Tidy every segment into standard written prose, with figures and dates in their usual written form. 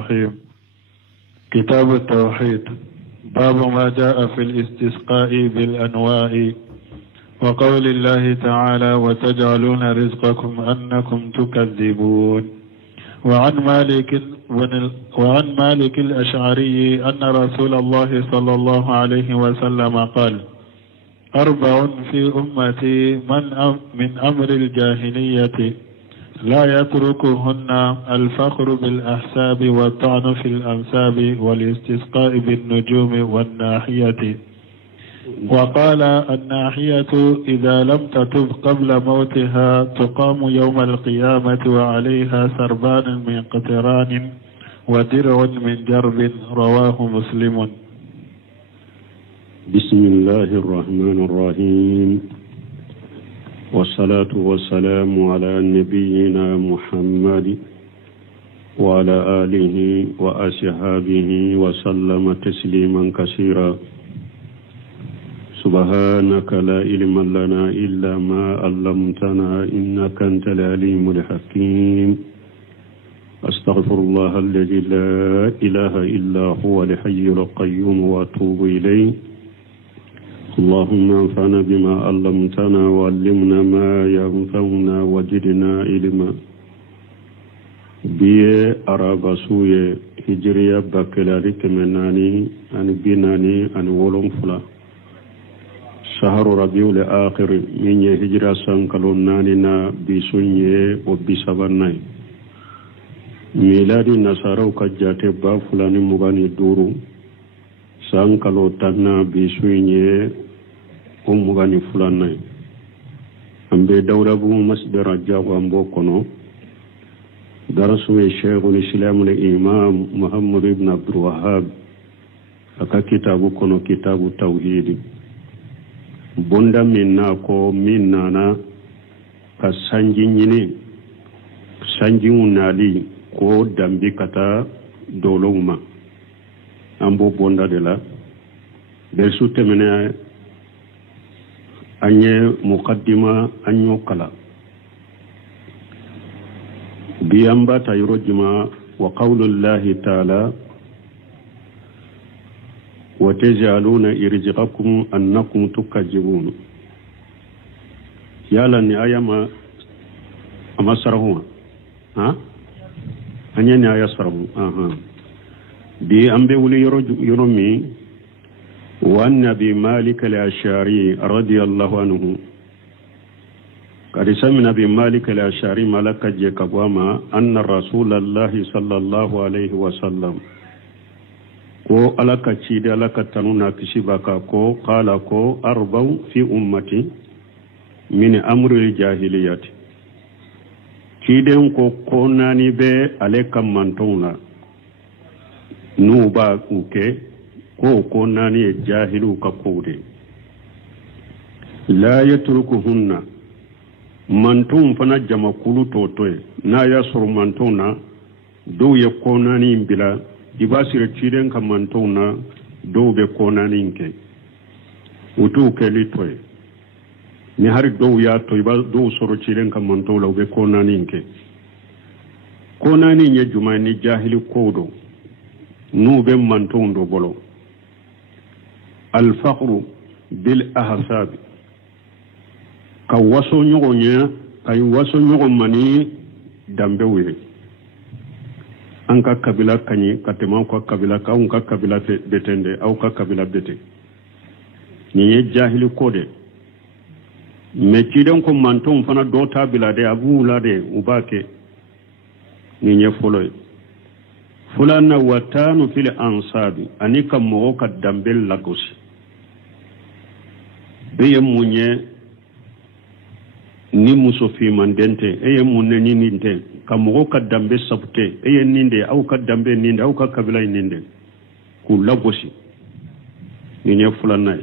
الرحيم. كتاب التوحيد. باب ما جاء في الاستسقاء بالأنواع، وقول الله تعالى وتجعلون رزقكم أنكم تكذبون. وعن مالك الأشعري أن رسول الله صلى الله عليه وسلم قال: 4 في أمتي من أمر الجاهلية لا يتركهن: الفخر بالأحساب والطعن في الأنساب والاستسقاء بالنجوم والناحية. وقال: الناحية إذا لم تتب قبل موتها تقام يوم القيامة وعليها سربان من قطران ودرع من جرب. رواه مسلم. بسم الله الرحمن الرحيم، والصلاة والسلام على نبينا محمد وعلى آله وأصحابه وسلم تسليما كثيرا. سبحانك لا علم لنا إلا ما علمتنا إنك أنت العليم الحكيم. أستغفر الله الذي لا إله إلا هو الحي القيوم وأتوب إليه. اللهم انفعنا بما علمتنا وعلمنا ما ينفعنا وزدنا علما. بيه عرب سوية هجرية بكالوري كمناني أن بناني أن ولم فلا شهر ربيع الآخر من هجرة سنكالونانينا بسنية وبسبناي ميلادي نصارو كجاتي بافلاني مغاني دورو سنكالو تنا بسنية ومغاني فلاني أمبي دولة بمسجد رجاء وأمبوكونو درسوا الشيخ الإسلام الإمام محمد بن عبد الوهاب أكا كتابو كونو كتاب التوحيد. Bonda minna ko minnana ka sanji nyini sanji unali ko dambi kata doloma ambo bonda de la bersu temene anye muqaddima anyo kala biyamba tayrojuma wa qawlullahi ta'ala وتجعلون إرزقكم أنكم تكذبون. يالا ني آية ما سرهون أني ني آية سرهون دي أمبي ولي يرمي. والنبي مالك الأشعري رضي الله عنه قد سمع نبي مالك الأشعري ملك جيكبواما أن رسول الله صلى الله عليه وسلم ko alaka ci da alaka tanuna kishi baka ko qala ko 4 fi ummati min amri jahiliyati ci den ko nani be aleka mantuna nu ba uke ko nani jahilu ka kode la yatrukuhunna mantun fana jama kulu totoy na yasur mantuna do ye ko nani bila ibasire chiden kamantona dobe konaninke utu kelitoy ni hari do ya to iba do soro chiden kamantola ube konaninke konani nye jumani jahili kodo nube mantondo bolo al-faqru bil ahsab ka waso nyogonya kay waso nyogomani dambewe anka kabila kanyi katema kwa kabila ka unka kabila betende au ka kabila bete ni jahili kode mechiden ko manton fana dota bilade abu lade ubake ni nye foloy fulana watanu fil ansabi anika mo ka dambel lagos beye munye ni musofi mandente eye munne ni ninte kamogo ka dambe sabute eye ninde au ka dambe ninde au ka kabila ninde ku lagosi ni ne fulana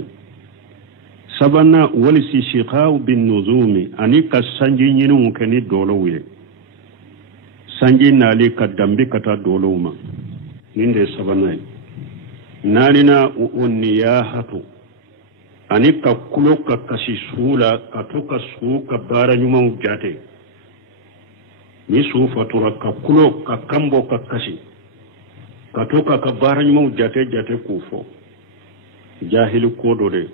sabana walisi shiqa'u bin nuzumi anika sanji nyinu kani dolowe sanji nali ka dambe kata doloma ninde sabana nalina unniyahatu anika kuloka kasi sula katoka suka bara nyuma ujate ni sufa turaka kuloka kambo kakasi katoka ka baranyuma jate kufo jahili kodore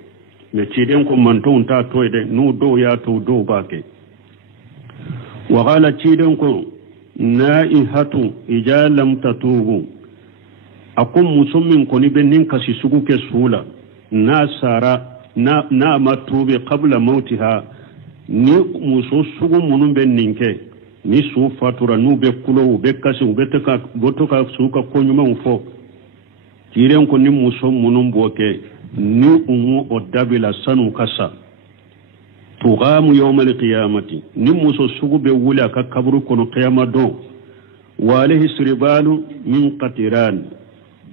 me ciden ko manton ta toyde no do ya to do bake wa qala ciden ko naihatu ija lam tatubu akum musummin ko ni benin kasi sugu ke sula na sara na matubi qabla mautiha ni muso sugu munun beninke ni su fatura nu be kulo be kasi be taka botoka suka konyuma fo ciren ko ni muso munun boke ni umu odabila sanu kasa tuqamu yawm alqiyamati ni muso sugu be wula ka kabru kono qiyama do wa alayhi siribalu min qatiran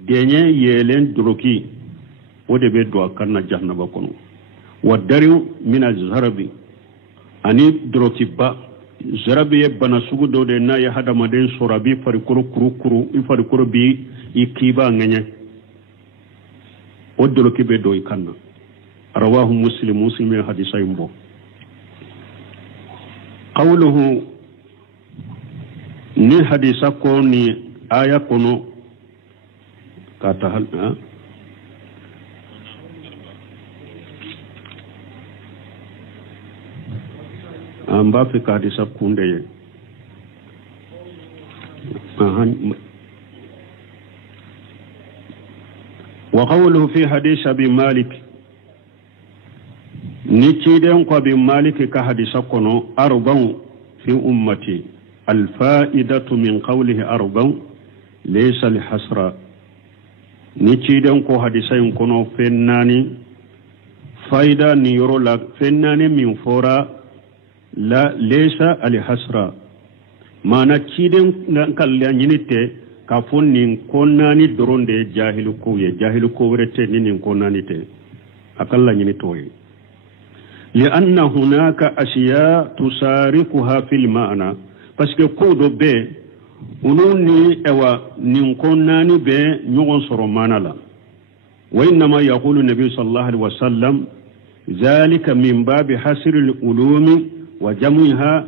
denye yelen droki ode be do kanna jahannaba kono wa dariu min azharabi ani droki ba zarabi bana sugu do de na ya hada maden sorabi fari kuru ifari kuru bi ikiba ngenya odoro kibe do ikanna rawahu muslim hadisa yumbo qawluhu ni hadisa ko ni aya kono kata hal amba fi hadisa kunde ye وقوله في حديث أبي مالك نتيدن أبي مالك كحديث كنو أربع في أمتي الفائدة من قوله أربع ليس الحسرة نتيدن حديث كنو فناني فائدة نيرو لك فناني من فورا لا ليس الحسرة ما نتيدن كاليان ينتي kafon nin konnani doronde jahilu ko wurete nin konnani te akalla nyini toye li anna hunaka ashiya tusarikuha fil ma'na parce que ko do be ununi ewa nin konnani be nyogon soro manala wa inna ma yaqulu nabi sallallahu alaihi wasallam zalika min babi hasr al ulumi wa jam'iha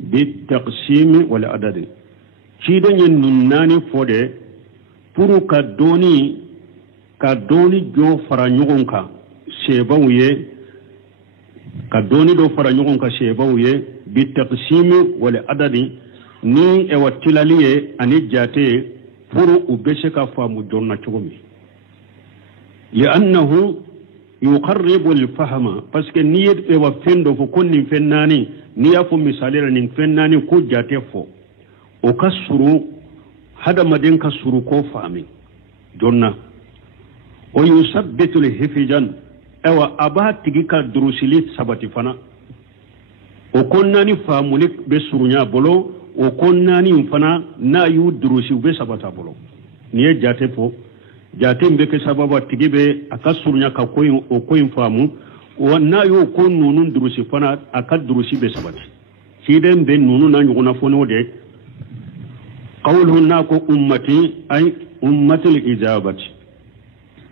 bit taqsim wal adad ci dañu nani fode pour ka doni jo fara ñugonka sebawye ka doni do fara ñugonka sebawye bi taqsim wal adadi ni e watilaliye ani jate pour ubeshe ka famu jonna chogomi li'annahu yuqarribu al-fahma parce que ni e wa fendo fo konni fennani ni ya fo misalera nin fennani ko jate fo o kasuru hada madin kasuru ko fami jonna o yusabbitu al-hifjan ewa aba tigika durusili sabati fana o konnani famulik be surunya bolo o konnani fana na yu durusi be sabata bolo ni jate fo jate mbeke sababa tigibe akasurunya ka koyin o koyin famu o na yu ko nunun durusi fana akadurusi be sabati siden be nunu na nyuguna fono de qawluhu nako ummati ay ummatul ijabati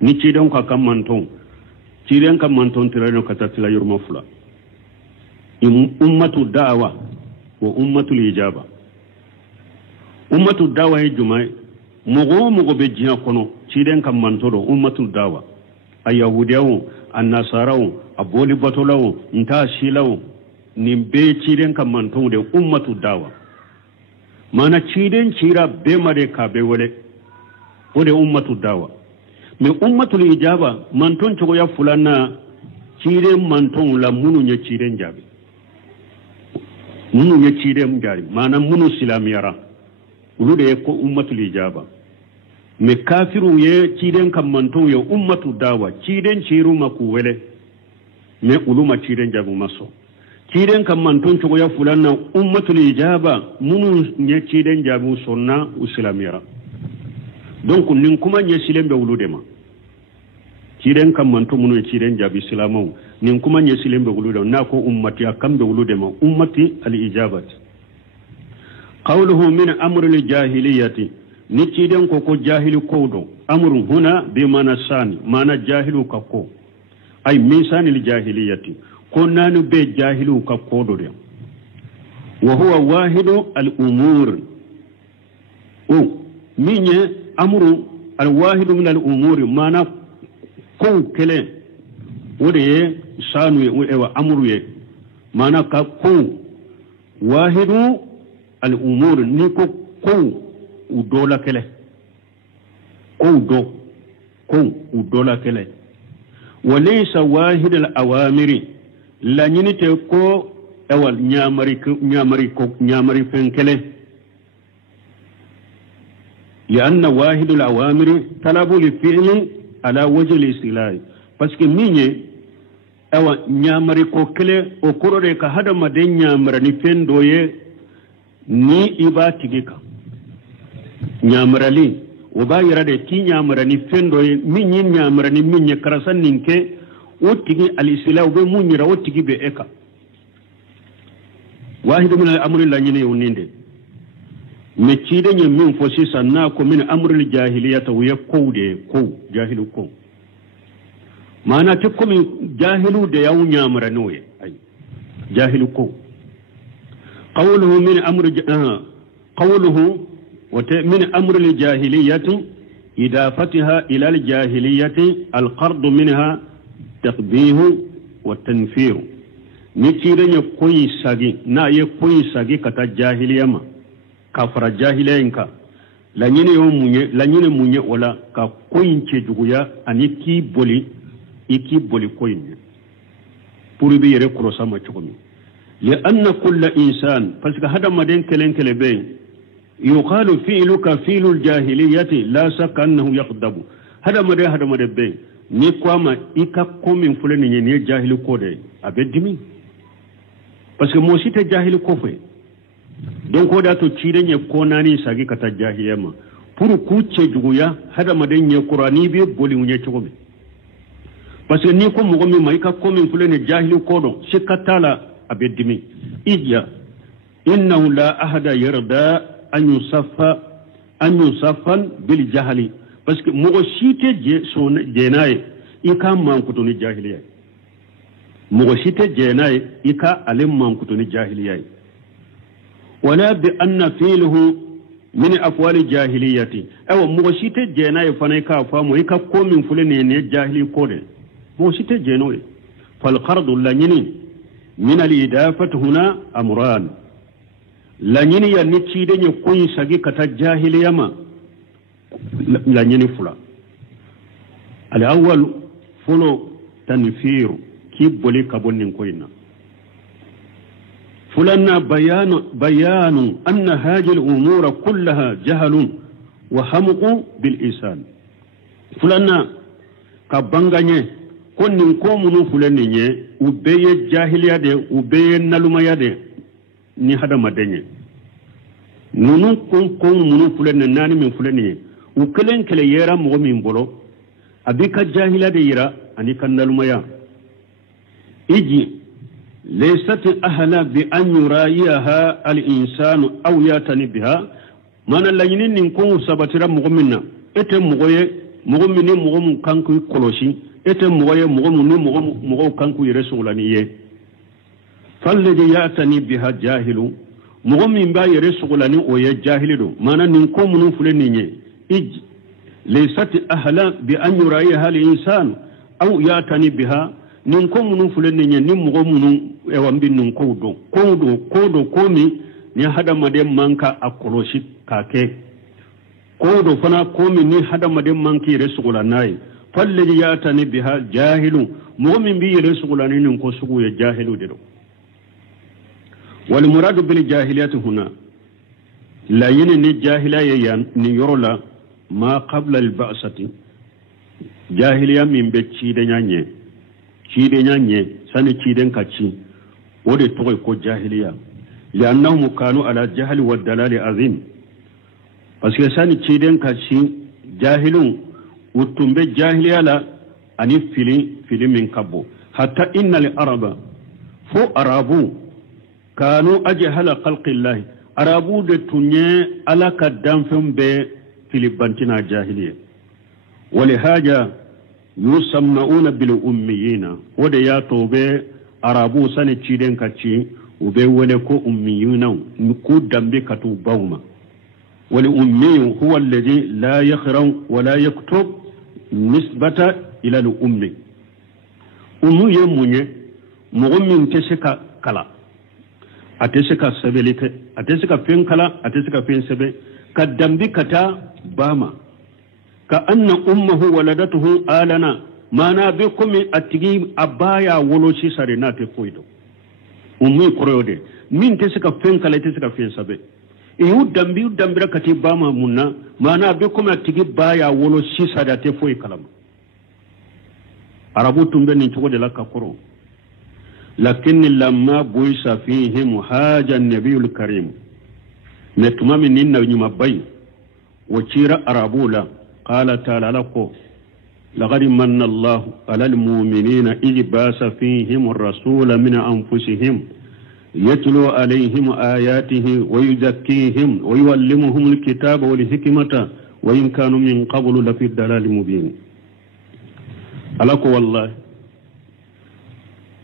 ni cidon ka kamanton ciren kamanton tirano katatila yurma fula ummatu da'wa wa ummatul ijaba ummatu da'wa e jumay mogo be jina kono ciden kamanto do ummatul da'wa ay yahudiyawo annasarawo aboli batolawo nta shilawo ni be ciden kamanton de ummatu da'wa mana ciden cira be mare ka be wole o de ummatu da'wa me ummatul ijaba manton cogo ya fulana ciden manton la munu nya ciden jabi munu nya ciden jari mana munu silamiyara ulu de ko ummatul ijaba me kafiru ye ciden kam manton ye ummatu da'wa ciden ciru maku wele me uluma ciden jabu maso ciden kam manton cogo ya fulana ummatul ijaba munu nya ciden jabu sonna usilamiyara donc nin kuma nye silen be wulude ma ciden kam manto munu ciden jabi islamaw nin kuma nye silen be wulude na ko ummati akam be wulude ma ummati al ijabat qawluhu min amri al jahiliyati ni ciden ko jahili kodo amrun huna bi mana sani mana jahilu kakko ay misani al jahiliyati ko nanu be jahilu kakko de wa huwa wahidu al umur minye amru alwahidu min al-umuri mana ko kele wode sanu ewa amru ye mana ka ko wahidu al-umuri ni ko udola kele ko udola kele walaysa wahid al-awamiri la nyinite ko ewal nyamari fenkele لأن واحد الأوامر طلب للفعل على وجه الاستيلاء parce que minye awa nyamari ko kele o korore ka hada maden nyamara ni fendoye ni iba tigika nyamarali o ba yara de ki nyamara ni fendoye minye nyamara ni minye karasan ninke o tigi al-istila be munyira o tigi be eka واحد من الأمر لا يني ونinde مكيده من فوسي سنا ko min amr al-jahiliyah wa kowde ko jahilu ko mana te ko min jahilu de yaw nyamara noye ay jahilu ko qawluhu min amr qawluhu wa min amr al-jahiliyah idafatiha ila al-jahiliyah al-qard minha taqbih wa tanfir ni kirenya koyi sagi na ye koyi sagi kata jahiliyama kafara jahilayenka la nyine munye wala ka koyi ce juguya ani ki boli koyi puri bi yere krosa ma chukumi li anna kullu insan parce que hada maden kele be yuqalu fi'luka fi'lul jahiliyati la shakka annahu yaqdabu hada made be ni kwama ika komin fulani ne jahilu kode abedimi parce que mo site jahil ko fe donc ko da to cire nye ko nani sagi kata jahiyama pour ku ce juguya hada maden nye qur'ani be boli munye chobe parce que ni ko mo mi mai ka ko min fulene jahil ko do sikatala abedimi ija innahu la ahada yarda an yusaffan bil jahli parce que mo site je so jenaye ikam man ko to ni jahiliya mogo site jeenaye ika alim mankutuni jahiliyai wala bi anna fi'luhu min afwali jahiliyati aw mogo site jeenaye fanay ka famo ika ko min fulene ne jahili kode mogo site jeenoye fal qardu lanyini min al idafati huna amran lanyini ya ni cide nye koyi sagi kata jahiliyama lanyini fula al awwal fulo tanfiru ki boli kabonin koyna fulanna bayanu anna hadhihi al-umur kullaha jahlun wa hamqu bil isan fulanna ka banganye konnin ko munu fulanne nye ubeye jahiliya de ubeye nalumaya de ni hada madenye nunu ko munu fulanne nani min fulanne u kelen kele yera mo min bolo abika jahiliya de yira ani kan nalumaya إجي ليست أهلا بأن يرايها الإنسان أو ياتني بها من اللي نكون سبتنا مغمنا إتم مغمني مغم كانكو كولوشي إتم مغم كانكو يرسولانية فالذي ياتني بها جاهل مغم با يرسولاني ويا جاهل دو من نكون منفلني إجي ليست أهلا بأن يرايها الإنسان أو ياتني بها nin ko munun fulenne nya nin mugo munun e wambi nun kodo komi ni hada maden manka akoloshi kake kodo fana komi ni hada maden manki resugula nayi fallaji yatani biha jahilu mu'min bi resugula nin ko sugu ya jahilu dedo wal muradu bil jahiliyati huna la yini ni jahila yan ni yorola ma qabla al ba'sati jahiliya min be ci de nyanye cide nyanye sani ciden kaci wode toy ko jahiliya li'annahum kanu ala jahli wa dalali azim parce que sani ciden kaci jahilun utumbe jahiliya la ani fili min kabo hatta innal araba fu arabu kanu ajhala khalqillah arabu de tunye ala kadamfum be filibantina jahiliya ولهذا يسمعون بالأميين وده يا توبه عربو سنة تشيدن كتشي وبه ولكو أميون نكو دمبي كتو باوما والأمي هو الذي لا يقرأ ولا يكتب نسبة إلى الأمي أمي يموني مغمي تسكى كلا أتسكى سبيلك أتسكى فين كلا أتسكى فين سبيل كالدنبي كتا باما كأن أمه ولدته آلنا ما نابكم أتجيب أبايا ولوشي سارينات فويدو أمي كريودي من تسكى فين كلا تسكى فين سبيل iyu dambira kati bama munna mana be kuma tigi baya wolo sisa da te foi kalama arabu tumbe ni to de la kakoro lakin lamma buisa fihim haja an-nabiyul karim metuma min ninna nyuma bay wacira arabula qala ta'ala lako laqad manna Allah 'alal mu'minina idh basa fihim ar-rasula min anfusihim يتلو عليهم آياته ويزكيهم ويعلمهم الكتاب والحكمة وإن كانوا من قبل لفي الضلال مبين ألاك والله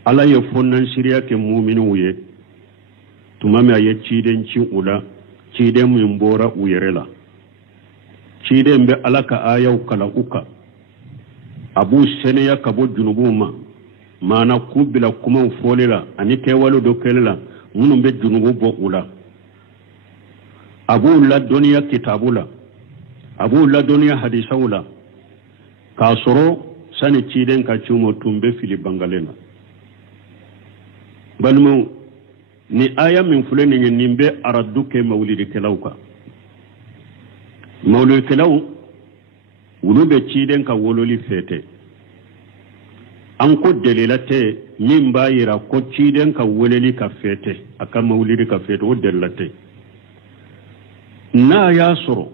ألا يفنن شريعة مؤمن ويه تمامي آيات چيدن چي أولا چيدن مبورا ويرلا چيدن بي ألاك آية وكلا أوكا أبو سنيا كبو جنوبوما mana kubila kuma folila ani kewalo do kelela munum be junugo bo ula abu la duniya kitabula abu la duniya hadisawula kasoro sani ciden ka chumo tumbe fili bangalena balmu ni aya min fulani ni nimbe araduke maulidi kelauka maulidi kelau wulube ciden ka wololi fete an ko dalilate min bayira ko ciden ka woleli ka fete aka maulidi ka fete o dalilate na ya soro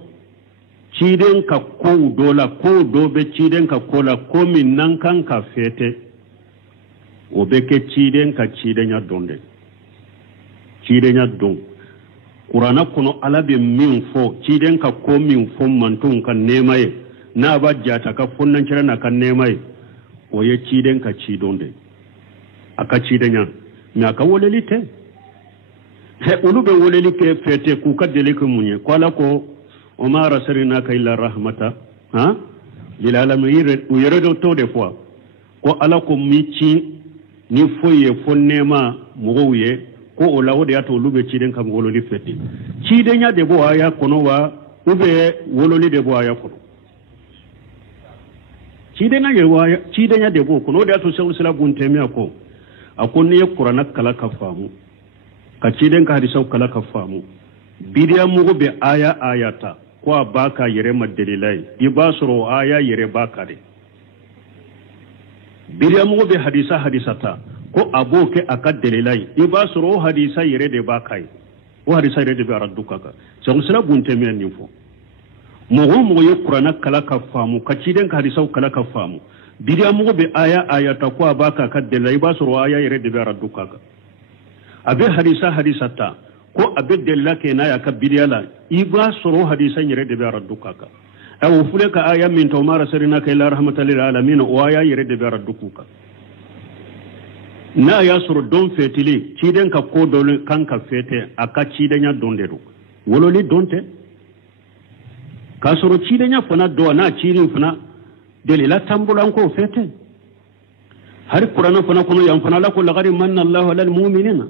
ciden ka ko dola ko dobe ciden ka kola ko min nan kan ka fete o be ke ciden ka ciden ya donde ciden ya don qur'ana kono alabe min fo ciden ka ko min fo mantun kan nemaye na ba jata ka funnan kira na kan nemaye o ye ciden ka cidonde aka cidenya na ka woleli te he ulube woleli ke fete ku ka dele ko munye ko ala ko o ma rasulina ka illa rahmata ha lil alamin yere do to de fois ko ala ko mi ci ni foye fonnema mugoye ko o lawo de ato lube ciden ka wololi fete cidenya de bo aya kono wa ube wololi de bo aya kono cidenya de bo kono da to sai usala bunte mi ako akon ne qur'ana kala ka famu ka ciden ka hadisa kala ka famu bidiya mu go be aya ayata ko baka yere madalilai ibasro aya yere baka de bidiya mu go be hadisata ko aboke aka dalilai ibasro hadisa yere de baka o hadisa yere de be araduka ka sai usala bunte mi an info mogo ye qur'ana kala ka famu ka ciden ka hadisa kala ka famu bidiya mogo be aya ta ko abaka ka delay ba suru aya yere de bara duka ka abe hadisata ko abe delila ke na ya ka bidiya la iba suru hadisa yere de bara duka ka aw fule ka aya min to mara sarina ka ila rahmatal lil alamin o aya yere de bara duka na ya suru don fetili ciden ka ko dole kan ka fete aka ciden ya donde do wololi donte kasoro cidenya fana do na cirin fana delila tambulan ko fete har qur'ana fana kono yan fana la ko laqad manna Allahu 'alal mu'minina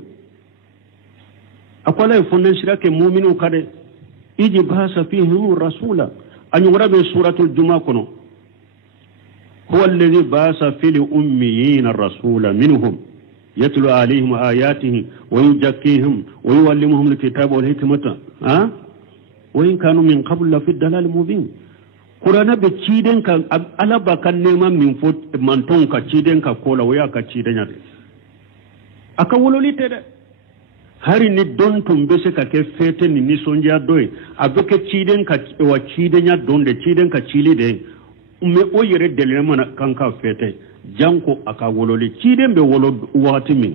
akwala funan shirake mu'minu kade iji basa fihim rasula an yurabe suratul juma kono huwa alladhi basa fil ummiyina rasula minhum yatlu alayhim ayatihi wa yuzakkihim wa yuallimuhum alkitaba wal hikmata وإن كانوا من قبل لفي الضلال مبين قرآن بتشيدن كان على بكان نما من فوت مانتون كتشيدن كقولا ويا كتشيدن يده أكولو لي تده hari ni don tumbese ka ke fete ni nisonja doy abeke chiden ka wa chiden ya donde chiden ka chili de me o yere delena mana kanka fete janko aka wololi chiden be wolo wakati min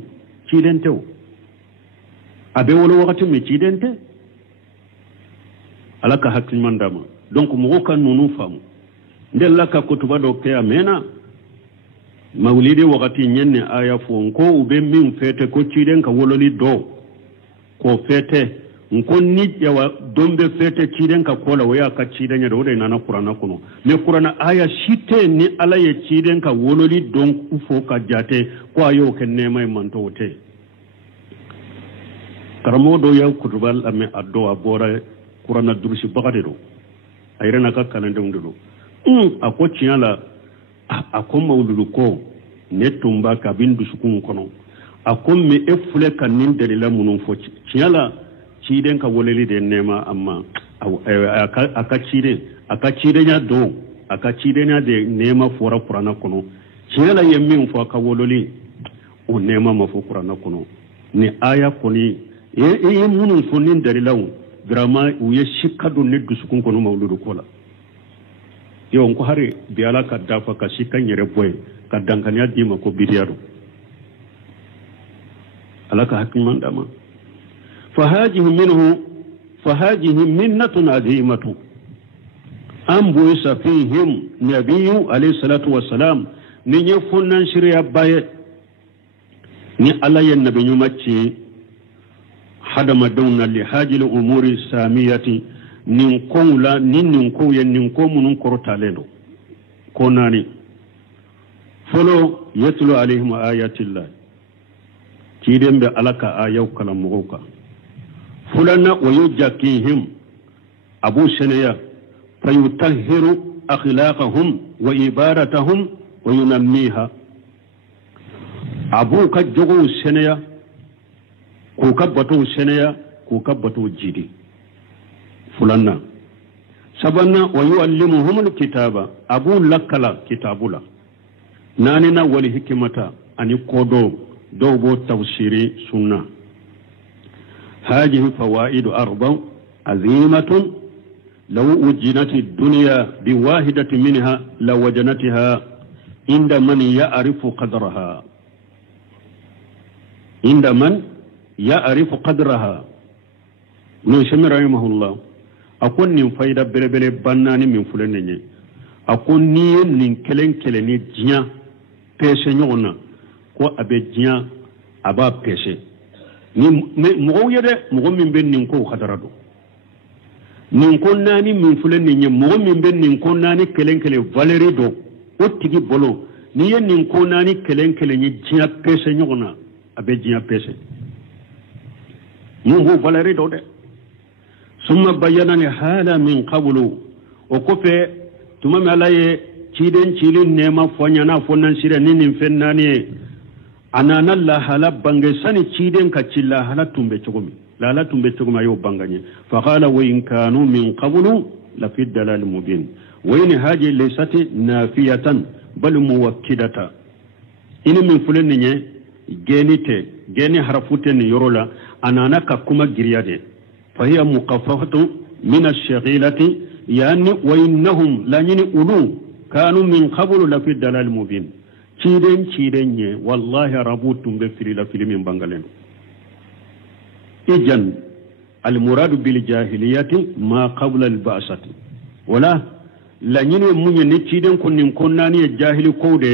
chiden tew abe wolo wakati min chiden te alaka hakil mandama donc mo kan nunu famu ndella ka kutuba do ke amena mawlidi wakati nyenne aya fo ko ube min fete ko chiden ka wololi do ko fete nkonni yawa dombe fete ciden ka kola waya ka ciden ya da wadai na Qur'ana kuno me Qur'ana aya shite ni ala ya ciden ka wololi don ufo ka jate ko ayo ken ne mai manto wote karamo do ya kutubal ame addo abora Qur'ana dursi bagade do ayrena ka kalande ndudo ako ciala akon mawludu ko ne tumba ka bindu sukun kono akon me efule kan nin dalila munun fo ciala ciden ka woleli de nema amma aka ciden ya do aka ciden ya de nema fora Qur'ana kono ciala yemmin fo aka wololi o nema ma fo Qur'ana kono ni aya koni e munun fo nin dalilaw grama uye shikadu ne dusukun kono mawludu kola yo ko hare biala ka dafa ka shikan yere boy ka dankanya dima ko bidiyaro alaka hakiman dama فهذه منة عظيمة أم بويس فيهم نبي عليه الصلاة والسلام من يفنن شريع باية ni alayen nabi nyumachi hadama dawna li hajil umuri samiyati nin konla nin ko yen nin ko munun korotalendo konani folo yatlu alaihim ayatillah kidembe alaka ayaw kala mugoka fulana wayujakihim abu shanaya fayutahhiru akhlaqahum wa ibadatahum wa yunammiha abu ka jogo shanaya ko kabbato shanaya ko kabbato jidi fulana sabanna wa yuallimuhum alkitaba abu lakala kitabula nanina wal hikmata ani kodo دوبو تفسيري سنة هذه فوائد أربع عظيمة لو وجدت الدنيا بواحدة منها لوجنتها عند من يعرف قدرها عند من يعرف قدرها نشمي رحمه الله أكون من فايدة بلبل بناني من فلنني أكون نين من كلن كلني جيا بيسنيونا ko abe jiya aba pese ni mo yede mo min ben nin ko khadarado nin ko nani min fulen ni mo min ben nin ko nani kelen kelen valeri do o tigi bolo ni yen nin ko nani kelen kelen ni jiya pese nyona abe jiya pese ni ho valeri do de summa bayyana ni hada min qablu o ko fe tuma malaye ciden cilin nema fonyana fonnan sire nin fennani anana la hala bange sani ciden ka cilla hala tumbe cogomi la hala tumbe cogoma yo banganye fa qala wa in kanu min qablu la fi dalal mubin wa in haji laysat nafiyatan bal muwakkidata in min fulen nye geni harafuten yorola anana ka kuma giriyade fa hiya muqaffafatu min ash-shaghilati yani wa innahum la yini ulu kanu min qablu la fi dalal mubin ciden nye wallahi rabutum be fili la filimin bangalen ijan al muradu bil jahiliyati ma qabla al ba'sati wala la nyine munye ni ciden ko nin konnani jahili ko de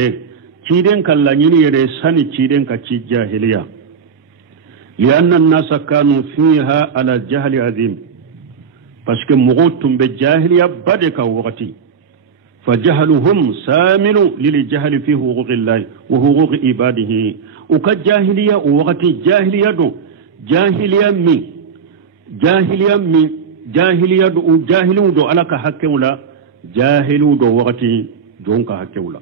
ciden kan la nyine yere sani ciden ka ci jahiliya lianna an-nas kanu fiha ala jahli azim parce que mugotum be jahiliya bade ka wakati فجهلهم سامل للجهل في حقوق الله وحقوق عباده وكجاهلية ووقت جاهلية دو جاهلية دو على كحكولا جاهل دو وقت دون كحكولا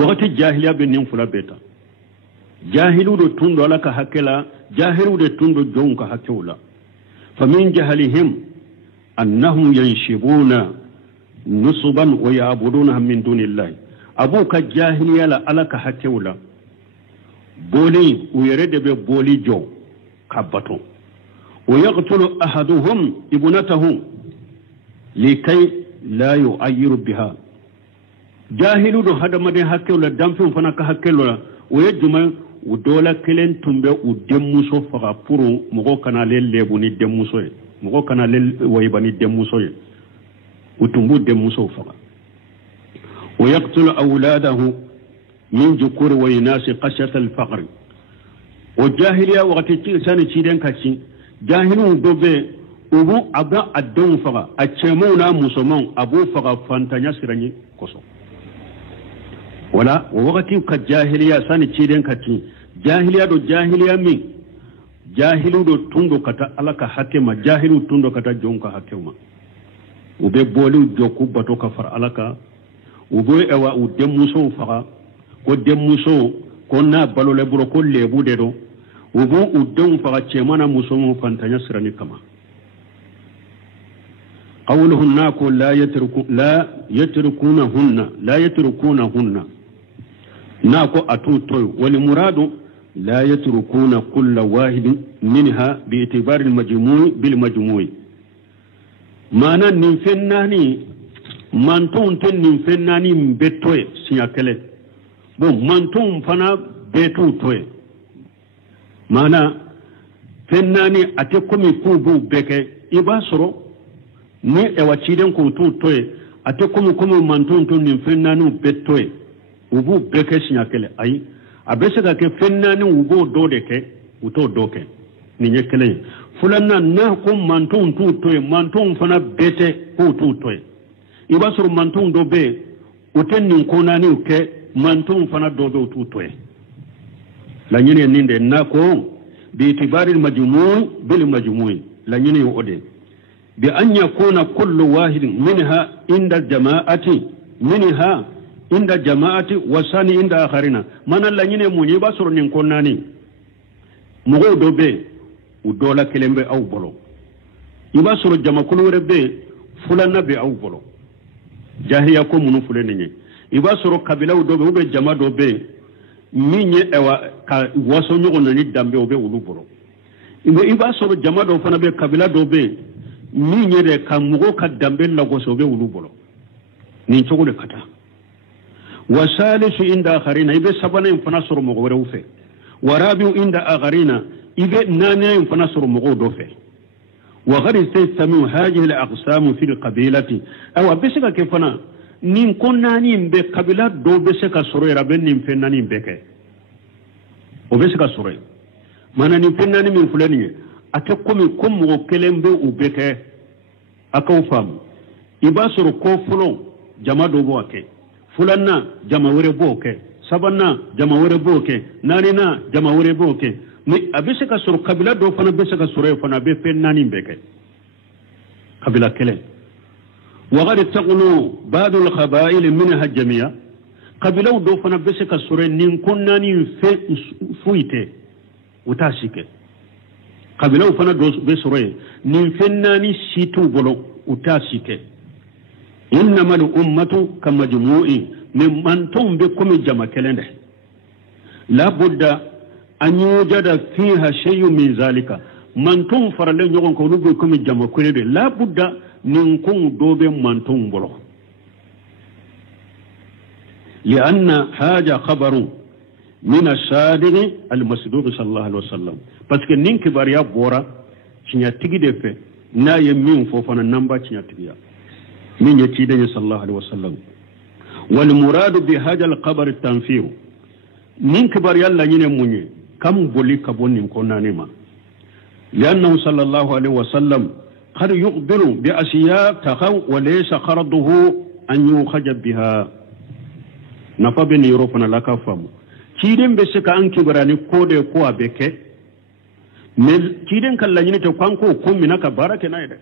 وقت جاهلية بنين فلا بيتا جاهل دو تندو على كحكلا جاهل دو تندو دون كحكولا فمن جهلهم أنهم ينشبون نصبا ويعبدونها من دون الله أبوك جاهلية لألك حكولا بولي ويرد ببولي جو كبتو ويقتل أحدهم ابنته لكي لا يعير بها جاهلو دو هذا مدين حكولا دامفين فنك حكولا ويجمع ودولا كلين تنبه ودموسو فغفورو مغو كان لليبوني دموسو مغو كان للويباني دموسو وتنبود دموسو فغا ويقتل أولاده من ذكور وإناث خشية الفقر وجاهلية وقت سنة تشيدن كاتشي jahilu dobe ubu aga adon faga a cemona musoman abu faga fantanya sirani koso wala wakati ka jahiliya sani ciden kati jahiliya do jahiliya mi jahilu do tundo kata alaka hakema jahilu tundo kata jonka hakema ube bolu joku bato ka far alaka ube ewa u demuso faga ko demuso ko na balole buro ko lebu dedo ubu u don faga cemana musomo fantanya sirani kama قولهن لا يتركونهن ناكو أتوتو والمراد لا يتركون كل واحد منها باعتبار المجموع بالمجموع معنى ننفناني مانتون تن ننفناني مبتوي سياكله بو مانتون فنا بيتو توي معنى فناني أتكمي كوبو بكي إباسرو ni ewa ciden ko tu toye ate komu manton to ni fennanu bettoye ubu beke sinya kele ay abese ga ke fennanu ubo do de ke uto doke ni nyekele fulanna na ko manton tu toye manton fana bete ko tu toye ibasur manton do be uten ni ko nani ke manton fana do be tu toye la nyine ninde na ko bi itibari majmu' bil majmu' la nyine yo ode بأن يكون كل واحد منها عند الجماعة وثاني عند آخرين من الله يني موني باسر نكوناني مغو دوبي ودولا كلمة أو بلو يباسر الجماعة كل وربي فلان بي أو بلو جاهية كو منو فلانيني يباسر قبيلة دوبي وبي جماعة دوبي ميني اوا واسو نيغو ناني دامبي وبي ولو بلو يباسر الجماعة دو فانا بي قبيلة دوبي ni nyere ka mugo ka dambe la go sobe wulu bolo ni chogo de kata wa salisu inda akharina ibe sabana infana suru mugo wore ufe wa rabiu inda akharina ibe nane infana suru mugo do fe wa ghari saysamu hadhihi al aqsam fi al qabilati aw bisika kefana nin konnani mbe kabila do besika suru raben nin fenani mbeke o besika suru mana nin fenani min fulani ate komi mugo kelembe ubeke akaw fam ibasuru ko fulo jama do bo ake fulanna jama wore bo ke sabanna jama wore bo ke nanina jama wore bo ke ni abise ka sur kabila do fana bise ka sure fana be pen nani mbeke kabila kele wa gadi taqulu ba'dul khaba'il minha jami'a kabila do fana bise ka sure nin konnani fe fuite utashike kabila fana do be sore nin fennani situ bolo utasike innama al ummatu kamajmu'i min mantum be komi jama kelende la budda an yujada fiha shay'un min zalika mantum farale nyogon ko rugo komi jama kelende la budda nin kun dobe mantum bolo لأن هذا خبر من الصادق المصدوق صلى الله عليه وسلم parce que nin kibariya bora cinya tigi de fe na ye min fofana namba cinya tigiya min ye tide sallallahu alaihi wasallam wal murad bi hadha al qabr at tanfir nin kibariya la nyine munye kam boli kabonni ko nanima لانه صلى الله عليه وسلم قد يخبر باشياء تخو وليس خرضه ان يخرج بها نفبني يروفنا لا كفام kiden be sika an kibarani kode ko abeke mel kiden kala nyine to kanko ko minaka barake na ide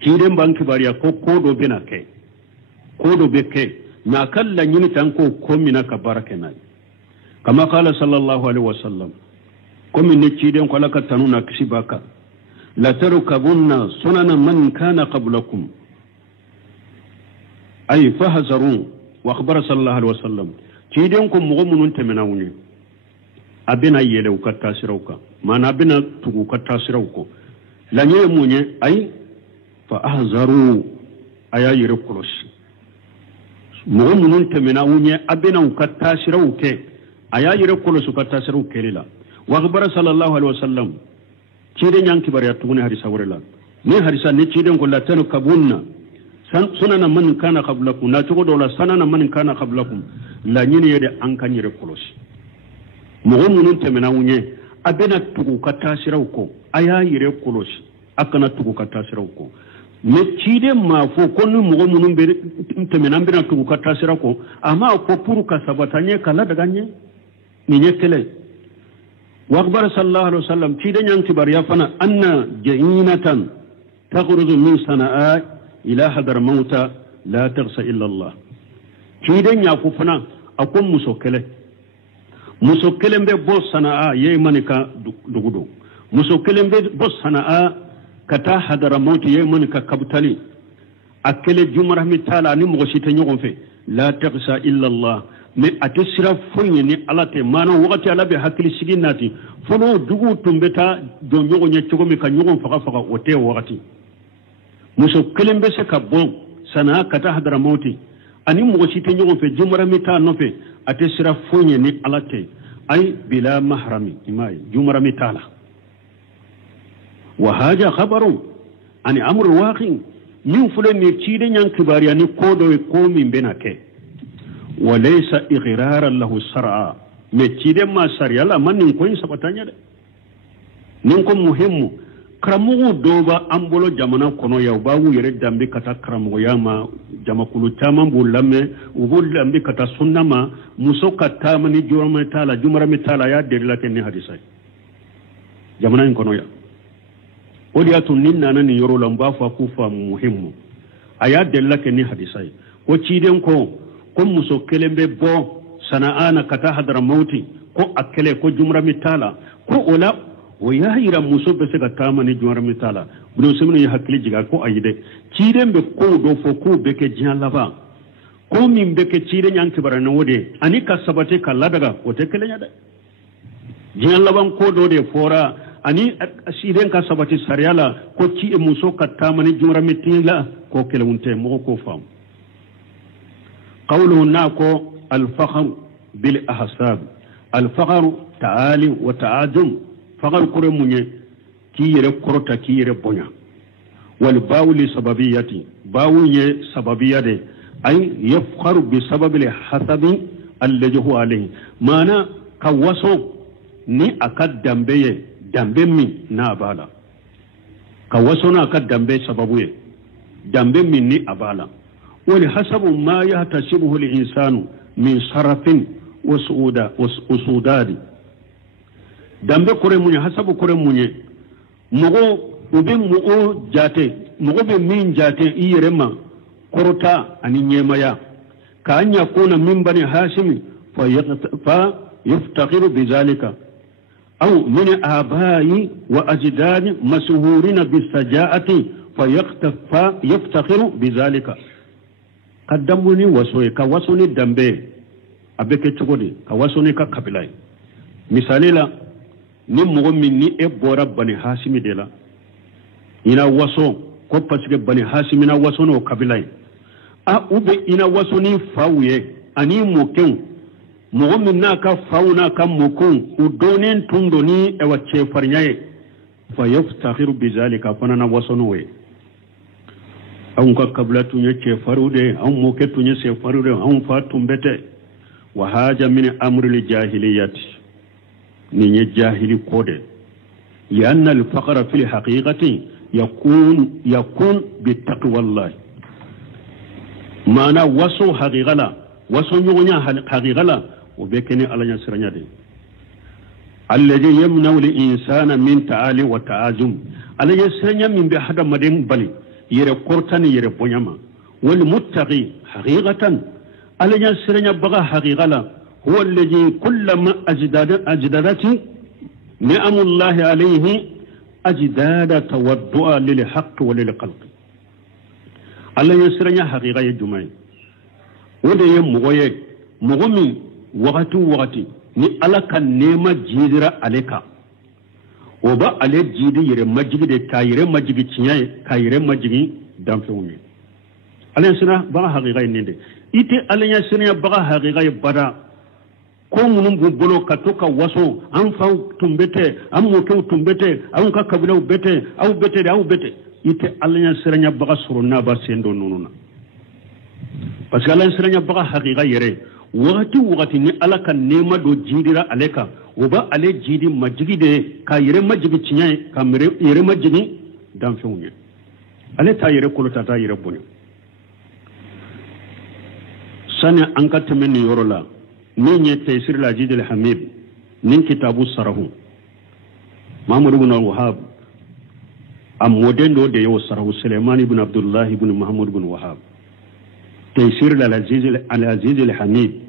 kiden ban kibariya ko kodo binake kodo beke na kala nyine tanko ko minaka barake na kama qala sallallahu alaihi wasallam ko min kiden ko laka tanuna kishibaka la tarkabunna sunana man kana qablakum ay fahzaru wa akhbara sallallahu alaihi wasallam kiden ko mugo munun temena wuni abina yele u katta sirauka mana abina tugu katta sirauko lanye munye ay fa ahzaru aya yire kulos mugo munun temena wuni abina u katta sirauke aya yire kulos katta sirauke lila wa akhbara sallallahu alaihi wasallam kiden yanki bari tugune hadisa wurela ni hadisa ni kiden ko latanu kabunna sunana man kana qablakum na tugo dola sanana man kana qablakum la nyini yede an kanyire kolosi mugo munun temena wunye abena tugu katasiraw ko aya yire kolosi akana tugu katasiraw ko me cide ma fo konu mo munum be temenan bena tugu katasiraw ko ama ko puru ka sabatanye kala daga nye ni nyekele wa akbar sallallahu alaihi wasallam cide nyang tibar ya fana anna jainatan takhruju min sanaa ila hadar mauta la taghsa illa Allah cide nya ku fana akon musokele mbe bo sanaa ye manika dugudo mbe bo sanaa kata hadara mauti ye manika kabtali akele jumara mi tala ni mo shite nyogon fe la taghsa illa Allah me atisira fonye ni alate mana wakati alabe hakili siginati fono dugu tumbeta do nyogo nya chogo mi ka nyogon faka ote wakati mbe se ka bo sanaa kata hadara mauti ani mo shite nyogon fe jumara mi ta no fe atisira fonye ni alate ay bila mahrami imai jumara mi tala wa haja khabaru ani amru waqi min fulen ni cide nyan kibari ani kodo ko min benake wa laysa ighraran lahu sar'a me cide ma sariya la man nin ko sabatanya de nin ko muhimmu karamugo doba ambolo jamana kono yaw bawu yere dambe kata karamugo yama jamakulu taman bullamme ubul dambe kata sunnama musoka tamani jurama tala jumara mitala ya derila ken hadisai jamana kono ya odiyatu ninna nan yoro lamba fa kufa muhimmu aya derila ken hadisai ko ciden ko muso kelembe bo sana'ana kata hadara mauti ko akele ko jumara mitala ko ola o yahira muso be se ka tamani jumara mitala buno semino ya hakili jiga ko ayide ciden be ko do fo ko be ke jian laba ko min be ke ciden yan kibara na wode ani ka sabate ka ladaga o te kelenya da jian laban ko do de fora ani ciden ka sabate sariala ko ci e muso ka tamani jumara mitila ko kelunte mo ko fam qawluhu nako al-fakhr bil ahsab al-fakhr ta'ali wa ta'adum fakar kure munye ki yere korota ki yere bonya wal bawli sababiyati bawuye sababiyade ay yafkharu bi sababil hasabi alladhi huwa alayhi mana kawaso ni akad dambe mi na bala kawaso na akad dambe sababuye dambe mi ni abala wal hasabu ma yahtasibuhu al insanu min sarafin wa usudadi dambe kore munye hasabu kore munye mogo ube mogo jate mogo be min jate iyerema korota ani nyemaya ka anya kuna min bani hashim fa yaftaqiru bizalika aw min abai wa ajdadi mashhurina bisajaati fa yaftaqiru bizalika kadamuni wasoe ka wasoni dambe abeke chogodi ka wasoni ka kabilai misalila ni mogo min ni e bora bani hasimi de la ina waso ko parce que bani hasimi na waso no kabilai a ube ina waso ni fawye ani moken mogo min na ka fawna ka mokun u donen tundo ni e wacce farnyaye fa yaftakhiru bizalika fana na waso no we an ka kabla tunye ce farude an moke tunye se farude an fa tumbete wa haja min amri al jahiliyati من الجاهل كود لأن الفقر في الحقيقة يكون بالتقوى الله معنى وصو حقيقة لا وصو نغنى حقيقة لا وبكني على يسرنا دي الذي يمنع الإنسان من تعالي وتعازم على يسرنا من بحد مدين بلي يرى قرطان يرى بنيما والمتقي حقيقة على يسرنا بغى حقيقة لا هو الذي كلما أجدادت نعم الله عليه أجداد تودع للحق وللقلق الله يسرنا حقيقة الجمعي ودي مغمي وقتي ni ala kan nema jidira aleka oba ale jidi yere majigi de kayire majigi cinyaye kayire majigi damfewumi ala sina ba haqiqa ninde ite ala ya sina ba haqiqa bada ko munum bu bolo ka to ka waso an fa tumbete an mo to tumbete an ka kabila bete au bete ite ala ya sina ba suruna ba sendo nununa parce que ala sina ba haqiqa yere wakati ni ala kan nema do jidira aleka oba ale jidi majigi de ka yere majigi cinya ka yere majigi dan fewnya ale ta yere kolota ta yere bone sana an ka temeni yorola ni nye taysir la jidil hamid nin kitabu sarahu Muhammad ibn al-Wahhab am modendo de yo sarahu Sulaiman ibn Abdullah ibn Muhammad ibn Wahhab taysir la al-aziz al-hamid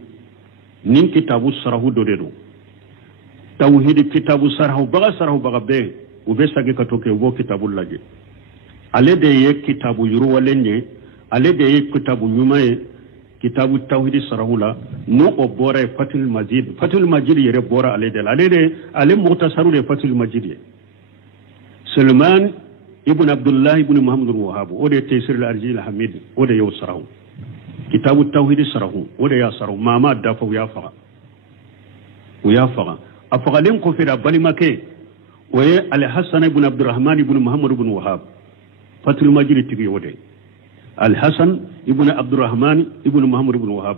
nin kitabu sarahu do dedo tawhid kitabu sarahu baga be ube sage ka toke wo kitabu laje ale de ye kitabu yuru walenye ale de ye kitabu nyumaye kitabu tawhid sarahula no o bora fatul majid yere bora ale muhtasaru de fatul majid Sulaiman ibn Abdullah ibn Muhammad al-Wahhab o de taysir al-arjil hamid o de yo sarahu kitabu tawhid sarahu o de ya sarahu mama dafa ya faga afagalen ko fira balimake oye al-Hasan ibn Abdurrahman ibn Muhammad ibn Wahhab fatul majid tigi o de al-Hasan ibn Abdurrahman ibn Muhammad ibn Wahhab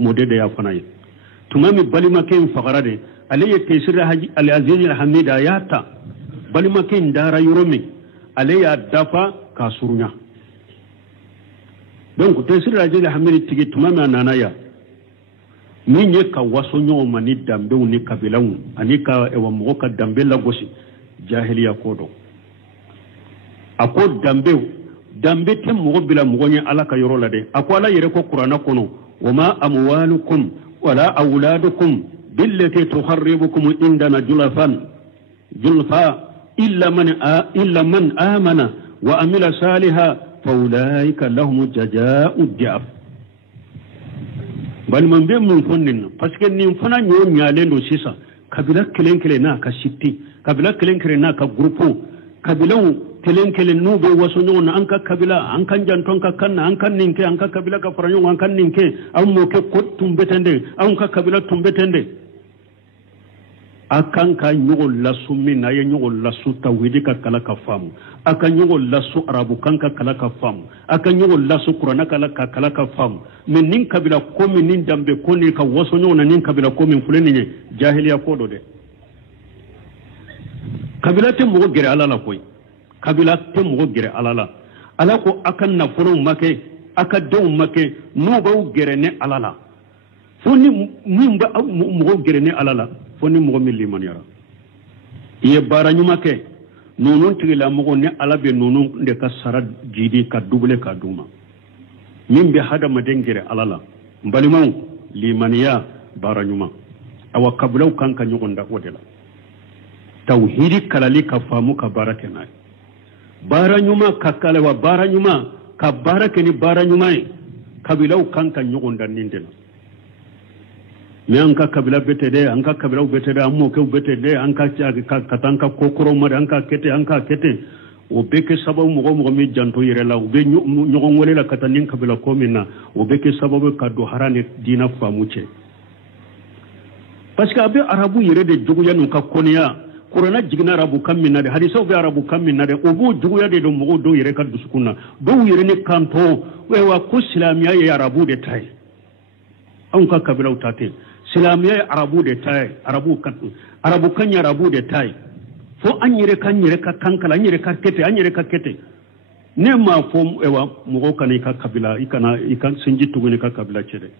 modede ya fanaye tumami balimake fagarade alayya taysir al-aziz al-hamid ayata balimake ndara yurome alayya dafa kasurunya donc taysir al-aziz al-hamid tigi tumami ananaya minye ka waso nyoma ni dambe ni kabilawu anika ewa moka dambe la gosi jahiliya kodo akod dambe te mogo bila mogo nya ala ka yoro la de akwala yere ko qur'ana kono wama amwalukum wala auladukum billati tukharribukum indana julfa illa man amana wa amila saliha faulaika lahum jazaa'u di'af bal man be mun fonnin parce que nin fana nyo nyale ndo sisa kabila kelenkele na ka sitti kabila kelenkele na ka grupo kabilaw kelenkele no be waso nyon an ka kabila an kan janton ka kanna an kan ninke an ka kabila ka faranyo an kan ninke an mo ke ko tumbetende an ka kabila tumbetende akan ka nyugol lasu min na ye nyugol lasu tawhidi ka kala ka famu akan nyugol lasu arabu kan ka kala ka famu akan nyugol lasu qur'ana kala ka famu min nin kabila ko min nin dambe ko ni ka waso nyona nin kabila ko min fuleni ne jahiliya ko do de kabila te mo gere alala koy kabila te mo gere alala ala ko akan na furu make aka dew make no ba gere ne alala foni min ba mo gere ne alala foni mo min liman yara ye baranyuma ke nonun tigila mo ne ala be nonun de ka sara jidi ka double ka duma min be hada madengere alala mbalimaw limaniya baranyuma awa kablaw kanka nyugonda wodela tawhidi kalali ka famu ka barake nay baranyuma ka kalawa baranyuma ka barake ni baranyuma kabilaw kanka nyugonda nindela me anka kabila betede anka kabila betede ammo ke betede anka katanka kokoro mari anka kete o beke sababu mo mi janto yirela o be nyogo wole la katanin kabila ko minna o beke sababu ka do harane dina famuce parce que abe arabu yire de jugu yanu ka koniya qur'ana jigna arabu kam minna de hadisa be arabu kam minna de o bu jugu ya de do mo do yire ka dusukuna do yire ne kanto we wa ko islamiya ya arabu de tay an ka kabila utate islamiya arabu de tay arabu kan ya arabu de tay fo anyire ka kankala anyire ka kete ne ma fo ewa mo kan ka kabila ikan sinji tugune ka kabila cede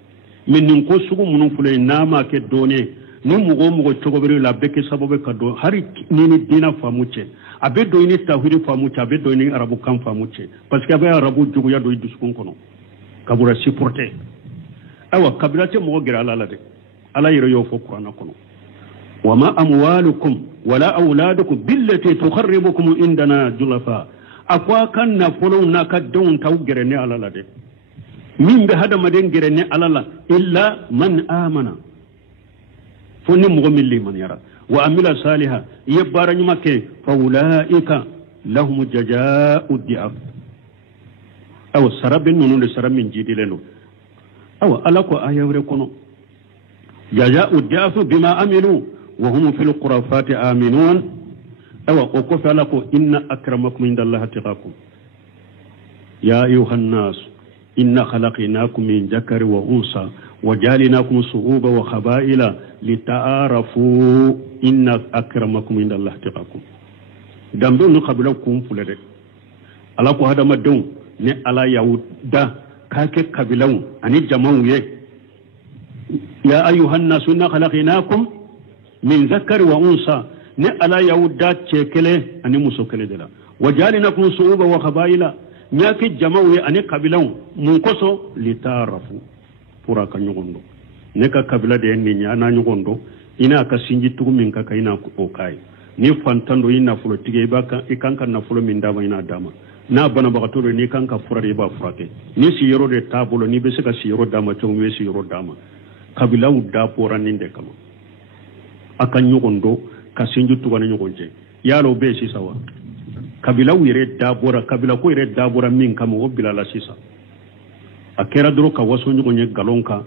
min nin ko sugu munun fule na ma ke done ni mo togobere la beke sababe ka do hari ni dina famuce abe do ni tawhid famuce abe do ni arabu kan famuce parce que abe arabu jugu ya do duskun kono kabura supporter awa kabila te mo gira ala de ala yiro yo fo qur'ana kono wama amwalukum wala auladukum billati tukharribukum indana julafa akwa kan na folo na ka don taw gerene ala de min be hada maden gerene ala illa man amana fonni mo min liman yara wa amila salihah yabara nyuma ke fa ulaika lahum jazaa'u di'af aw sarabin nunu de saramin jidileno aw ala ko ayawre kono jazaa'u di'af bima amilu wa hum fil qurafati aminun aw ko fa lako inna akramakum indallahi atqakum ya ayuhan nas inna khalaqnakum min zakari wa unsa wa jalinakum su'uba wa khaba'ila lita'arafu inna akramakum indallahi atqakum dambe no kabila kum fulere ala ko hada madon ne ala yahuda kake kabilan ani jama'u ye ya ayyuhan nasu inna khalaqnakum min zakari wa unsa ne ala yahuda cekele ani musokele dela wa jalinakum su'uba wa khaba'ila nyaki jama'u ye ani kabilan mun koso litarafu pura ka nyogondo ne ka kabila de ni nyana nyogondo ina ka sinji tugu min ka ina ko kai ni fantando ina fulo tige baka ikanka na fulo min dama ina dama na bana bagatoro ni kanka furare ba furake ni si yoro de tabulo ni be se ka si yoro dama to me si yoro dama kabila udda pora ninde kama aka nyogondo ka sinji tugu na nyogonje yalo be si sawa kabila wire dabora kabila ko ire dabora min kama o bilala sisa akera dro ka waso nyogonye galonka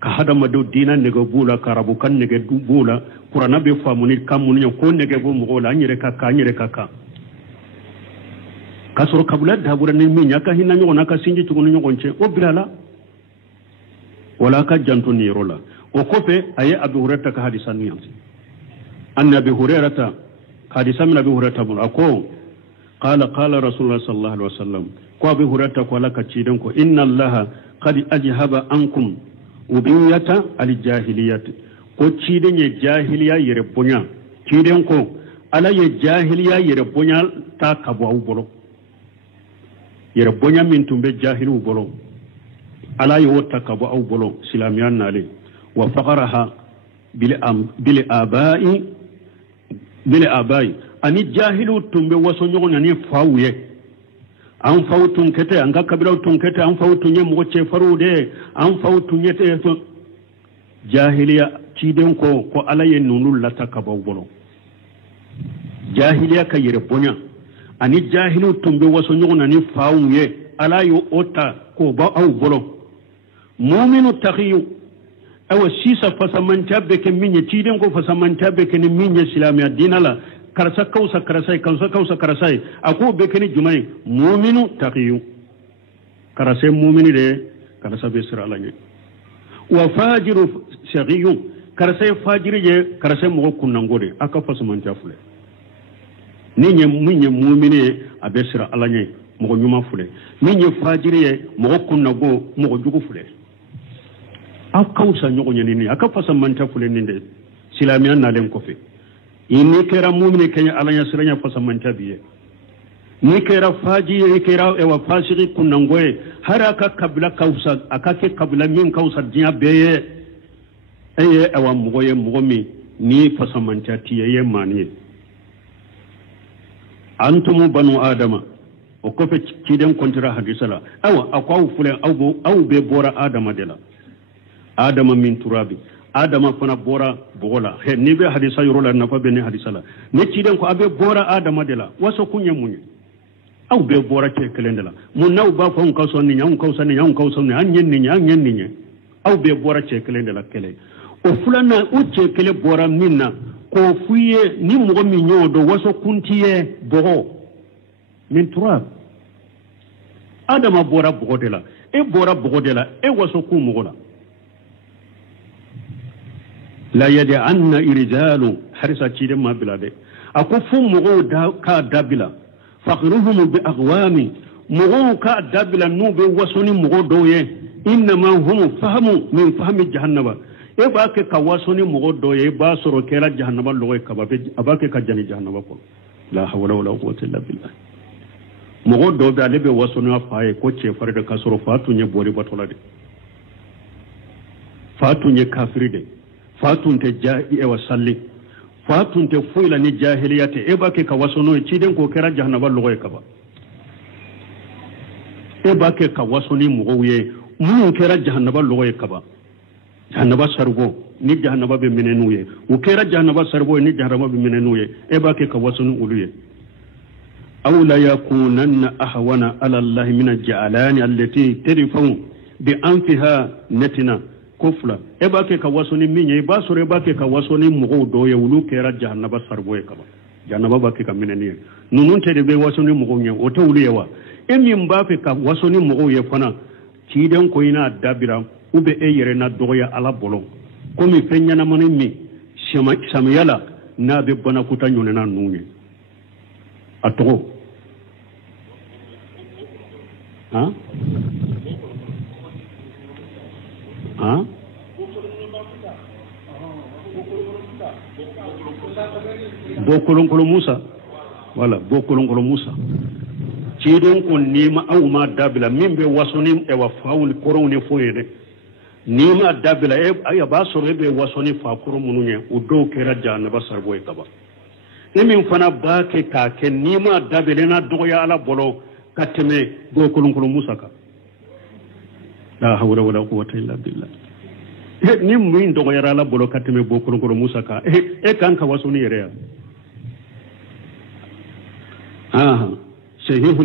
ka hada mado dina nege bula karabu kan nege bula qur'ana be famuni kamuni ko nege bo mo la nyire kaka kasoro kabila dabora ni min yaka hinna nyogona ka sinji tugo nyogonche o bilala wala ka janto ni rola o kofe aye abu hurata ka hadisan ni yansi annabi hurata hadisan min abu hurata bun ako قال رسول الله صلى الله عليه وسلم قابي هرتا قال كتشيدن كو ان الله قد اجهب عنكم وبية الجاهلية كو تشيدن الجاهلية يربونيا تشيدن كو على الجاهلية يربونيا تا كبو بولو يربونيا من تمبه جاهل بولو على يوتا كبو بولو سلاميان نالي وفقرها بالآباء ani jahilu tumbe waso nyogona ni fawye an fawtun kete an kabila tun kete an fawtun ye mo ce farude an fawtun ye te to jahiliya ciden ko alaye nunul lata kabawbolo jahiliya kayire bonya ani jahilu tumbe waso nyogona ni fawye alayo ota ko ba aw bolo mu'minu taqiyu awa sisa fasamanta beke minye ciden ko fasamanta beke ni minye islamiya dinala karasa kausa karasai ako bekeni jumai mu'minu taqiyu karase mu'mini de karasa be sira alanye wa fajiru shaqiyu karase fajiri je karase mo kunnangode aka fasuman jafule ninye munye mu'mini abe sira alanye mo nyuma fule ninye fajiri ye mo kunnago mo jugu fule akausa nyogo nyenini aka fasuman jafule ninde silamiyan na len kofi inni kera mu'mini kenya alanya siranya fasamanta biye ni kera faji ni kera ewa fasiri kunangoye haraka kabila kausa akake kabila min kausa dinya beye eye ewa mugoye mugomi ni fasamanta tiye mani antum banu adama o kofe kiden kontira hadisala awa akwa fule au be bora adama dela adama min turabi adama fana bora bogola he ni be hadisa yorola nafa be ni hadisala ne ciden ko abe bora adama de la waso kunye munye aw be bora ke kelendela mun naw ba fon ka sonni nyam ka sonni anyen ni aw be bora ke kelendela kele o fulana o ke kele bora minna ko fuye ni mo mi nyodo waso kuntiye bogo min turab adama bora bogodela e waso ku mogola la yad'anna irjalu harisa cide ma bilade akufu mugo da ka dabila faqruhum bi aqwami mugo ka dabila nu be wasoni mugo doye inma hum fahamu min fahmi jahannama e ba ke ka wasoni mugo doye ba soro kera jahannama logoy ka ba abake ka jani jahannama ko la hawla wala quwwata illa billah mugo do be alebe wasoni afaye ko ce farde ka soro fatu nye bori batolade fatu nye kafiride fatunte jahi e wasalli fatunte fuila ni jahiliyate e bake ka wasono ciden ko kera jahannaba logoy kaba e bake ka wasoni mugoye mun kera jahannaba logoy kaba jahannaba sargo ni jahannaba be menenuye u kera jahannaba sargo ni jahannaba be menenuye e bake ka wasoni uluye aw la yakunanna ahwana ala allah min al-ja'alani allati tadfu bi anfiha natina kufla e ba ke ka wasoni minye ba sore ba ke ka wasoni mugo do ye wulu kera jahannaba sarbo e kaba jahannaba ba ke ka meneni nunun te de be wasoni mugo nye o to wulu yewa e min ba ke ka wasoni mugo ye fana ciden ko ina dabira ube e yere na doya ala bolo komi fenya na mani mi samiyala na be bana kuta nyone na nunye ato ha ha bokolon Musa wala bokolon Musa ciden ko nima aw ma dabila min be wasoni e wa faul koron ne foyede nima dabila e aya ba so be wasoni fa koron mununye o do kera janna ba sarbo e kaba min fana ba ke ka ke nima dabile na doya ala bolo kateme bokolon Musa ka la hawla wala quwwata illa billah ni min doya ala bolo kateme bokolon Musa ka e kan ka wasoni yere ya صحيح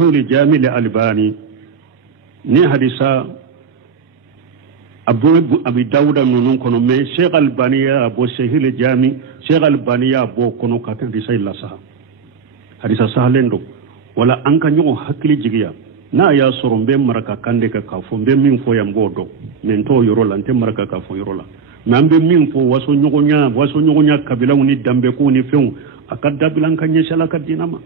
الجامع الألباني ني حديثا أبي داود منون كنو مي شيخ البانية أبو صحيح الجامع شيخ البانية أبو كنو كاتن حديثا إلا سها حديثا سهلندو ولا أنك نيو حكلي جيجيا na ya soron be maraka kande ka kafo be min fo yambodo men to yorola ante maraka kafo yorola nambe min fo waso nyogonya kabila uni dambe ko ni few akadda bilan kanye shala kadinama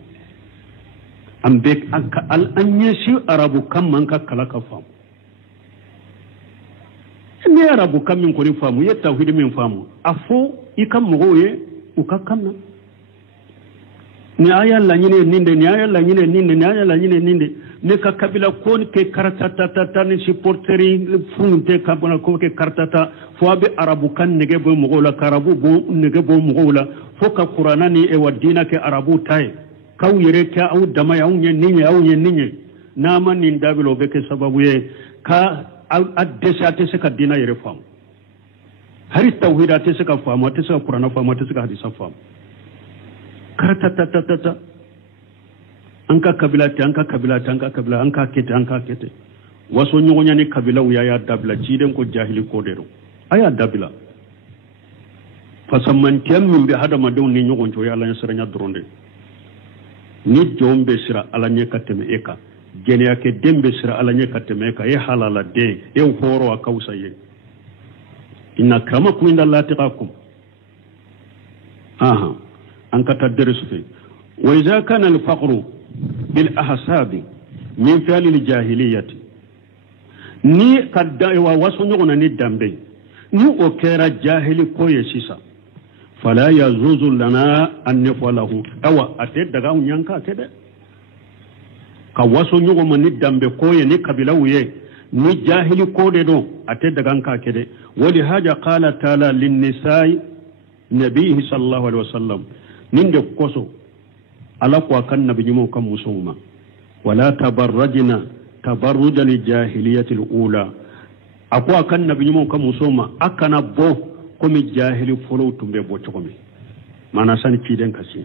ambe al anyeshi arabu kam man ka kala ka famu ni arabu kam min ko ni famu ya tawhid min famu afo ikam moye ukakanna ni aya la nyine ninde ni aya la nyine ninde ni aya la nyine ninde ne ka kabila ko ke karatata ni supporteri funte ka bona ko ke karatata fo be arabu kan nege bo mogola karabu bo nege bo mogola fo ka qur'ana ni e wadina ke arabu tay kaw yere ka aw dama ya unye ninye na man nin dabilo be ke sababu ye ka adesa te se ka dina yere fam hari tawhida te se ka fam te se ka qur'ana fam te se ka hadisa fam karatata anka kabila anka kete waso nyogonya ni kabila uya ya dabila ciden ko jahili ko dero aya dabila fasamantiyam min be hada madon ni nyogon to ya Allah siranya dronde ni jombe sira alanye kateme eka gene yake dembe sira alanye kateme eka e halala de e horo akausa ye inna kramakum indallahi taqakum anka tadrisu fi wa idha kana al-faqru بالأحساب من فعل الجاهلية ni kadda wa wasu nyogona ni dambe ni okera jahili koye sisa fala yazuzu lana an nafalahu awa ate daga unyanka tede ka wasu nyogoma ni dambe koye ni kabila uye ni jahili kode do ate daga nka kede wali haja qala taala lin nisa'i nabihi sallallahu alaihi wasallam ninde koso ala ko kan nabi mo kam musuma wala tabarrajna tabarruj al jahiliyyati al ula akwa kan nabi mo kam musuma akana bo komi jahili folo tumbe bo chokomi mana san ciden kasi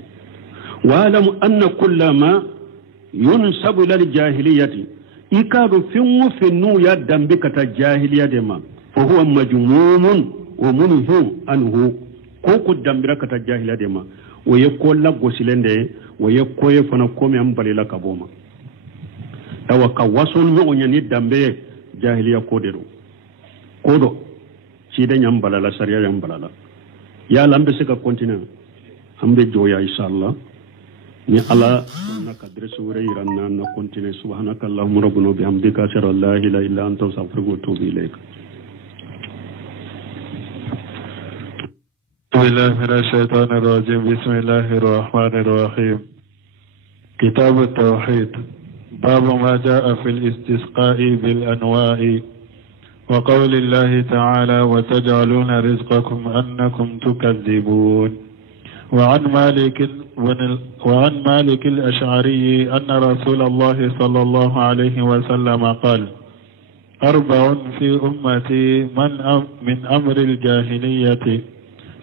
wa lam anna kullama yunsabu lil jahiliyyati ikadu finnu ya dambe kata jahiliyyade ma fa huwa majmumun wa munhu anhu ko dambira kata jahiliyyade ma waye kolla gosilende waye koye fana komi ambalila kaboma tawa ka wason nyonya ni dambe jahiliya kodo cide nyambalala sariya nyambalala ya lambe sika continent ambe joya inshallah ni ala na kadre sure iranna na continent subhanakallahumma rabbuna bihamdika ashhadu an la ilaha illa anta astaghfiruka wa atubu ilaik. بالله من الشيطان الرجيم بسم الله الرحمن الرحيم. كتاب التوحيد باب ما جاء في الاستسقاء بالأنواع وقول الله تعالى وتجعلون رزقكم أنكم تكذبون. وعن مالك الأشعري أن رسول الله صلى الله عليه وسلم قال 4 في أمتي من أمر الجاهلية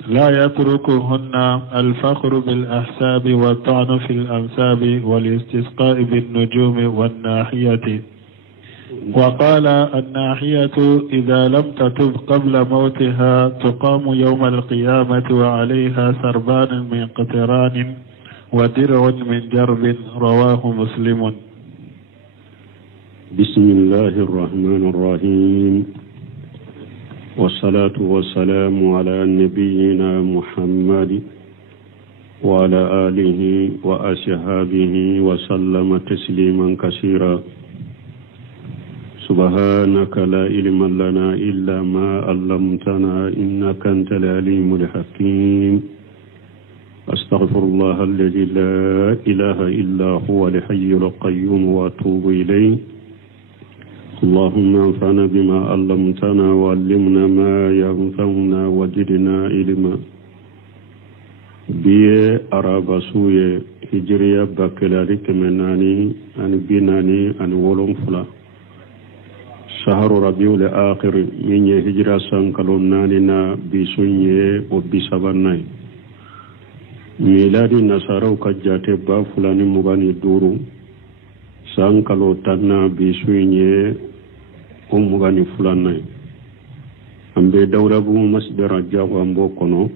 لا يتركهن الفخر بالأحساب والطعن في الأنساب والاستسقاء بالنجوم والناحية. وقال الناحية إذا لم تتب قبل موتها تقام يوم القيامة وعليها سربان من قطران ودرع من جرب. رواه مسلم. بسم الله الرحمن الرحيم والصلاة والسلام على نبينا محمد وعلى آله وأصحابه وسلم تسليما كثيرا سبحانك لا علم لنا إلا ما علمتنا إنك أنت العليم الحكيم أستغفر الله الذي لا إله إلا هو الحي القيوم وأتوب إليه اللهم انفعنا بما علمتنا وعلمنا ما ينفعنا وزدنا علما biye araba suye hijriya bakilari kemenani ani binani ani wolon fula shaharu rabiul akhir minye hijra sankalo nani na bisunye o bisabanai miladi nasarau kajjate ba fulani mugani duru sankalo tanna bisunye o mugani fulanai ambe dawrabu masdara jago ambo kono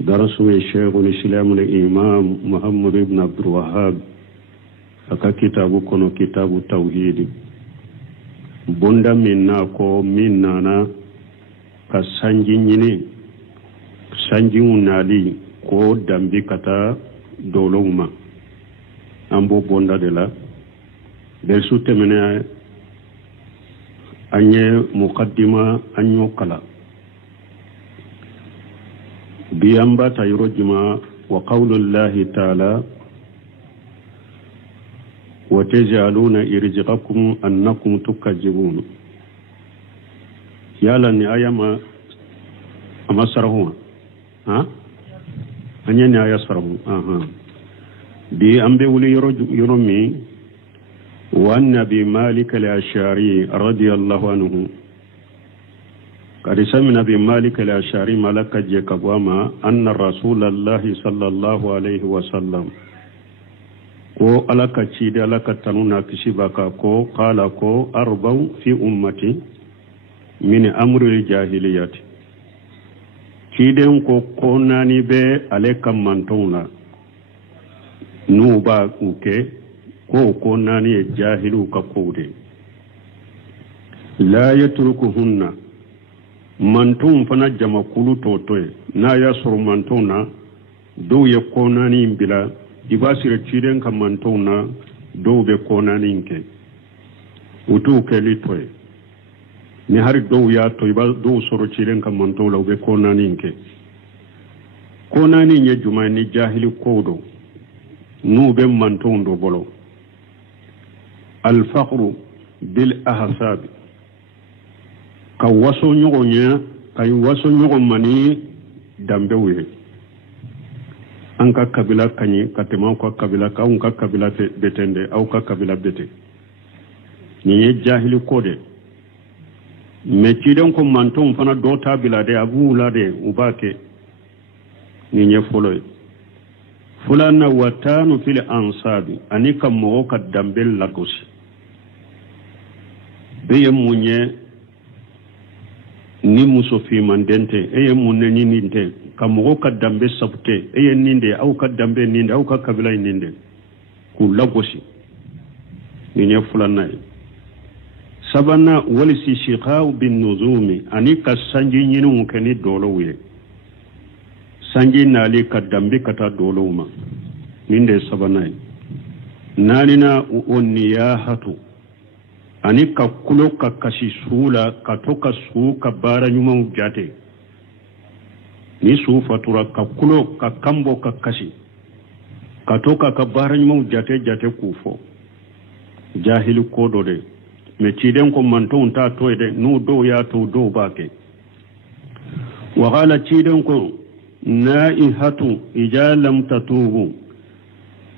درسوا الشيخ الإسلام الإمام محمد بن عبد الوهاب أكا كتاب كنو كتاب التوحيد بندا منا كو مننا كسانجي نيني سانجي نالي كو دامبي كتا دولوما أمبو بندا دلا درسوا تمنى أني مقدمة أنيو كلا بيامبا تيرجما وقول الله تعالى وتجعلون إرزقكم أنكم تكذبون يالا ني آيما أما سرهما أني ني آيا سرهما بيامبا ولي يرمي والنبي مالك الأشعري رضي الله عنه قد سمعنا بمالك الأشعري ملك جيكابواما أن رسول الله صلى الله عليه وسلم ko alaka cide alaka tanuna kishibaka ko qala ko arba'u fi ummati min amri jahiliyati ciden ko nani be aleka mantuna nuba uke ko nani jahilu ka kode la yatrukuhunna mantun fana jama kulu totoye na ya suru mantun na do ye konani bila ibasire ciden ka mantun na do be konani nke utu ke litoye ni hari do ya to iba do suru ciden ka mantun la be konani nke konani nye juma ni jahili kodo nu be mantun do bolo al faqru bil ahsab ka waso nyogo nya kay waso nyogo mani dambe we anka kabila kanyi katema ko kabila ka unka kabila betende au ka kabila bete ni jahili kode me ciden ko manton fana do tabila de abula de ubake ni nye foloy fulana watanu fil ansabi anika mo ka dambe lagosi beye munye ni muso fi mandente eye munne ni ninde kamugo kadambe sabte eye ninde au kadambe ninde au kabila ninde ku lagosi ni ne fulana sabana walisi shiqa'u bin nuzumi anika sanji nyinu kani dolowe sanji nali kadambe kata doloma ninde sabana nalina oniyahatu ani ka kulo ka kasi sula ka toka su ka bara nyuma ujate ni su fatura ka kulo ka kambo ka kasi ka toka ka bara nyuma ujate kufo jahili kodo de me ciden ko manton ta toide no do ya to do bake wa qala ciden ko naihatu ijalam tatubu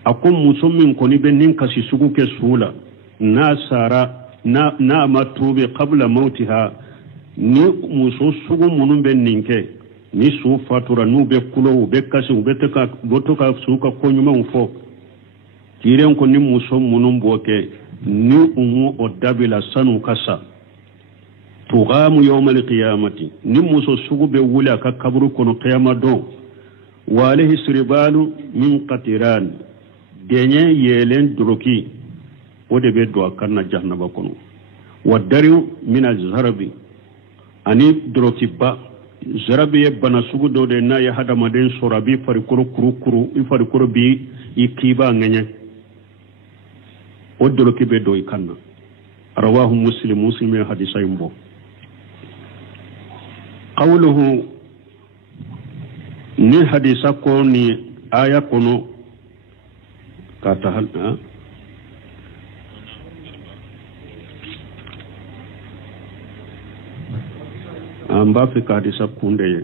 akum musummin ko ni benin kasi sugu ke sula nasara na matubi qabla mautiha ni muso sugu munun ben ninke ni su fatura nu be kulo be kasi be taka botoka suka konyuma ufo kiren ko ni muso munun boke ni umu odabila sanu kasa tugamu yawmal qiyamati ni muso sugu be wula ka kabru kono qiyama do wa alayhi siribalu min qatiran denye yelen droki ode be do kanna jahannaba kono wadariu min azharabi ani drokiba zarabi bana sugu do de na ya hada maden sorabi fari kuru ifari kuru bi ikiba ngenya odrokibe do ikanna rawahu muslim hadisa imbo qawluhu ni hadisa ko ni aya kono kata halna amba fi hadisa kunde ye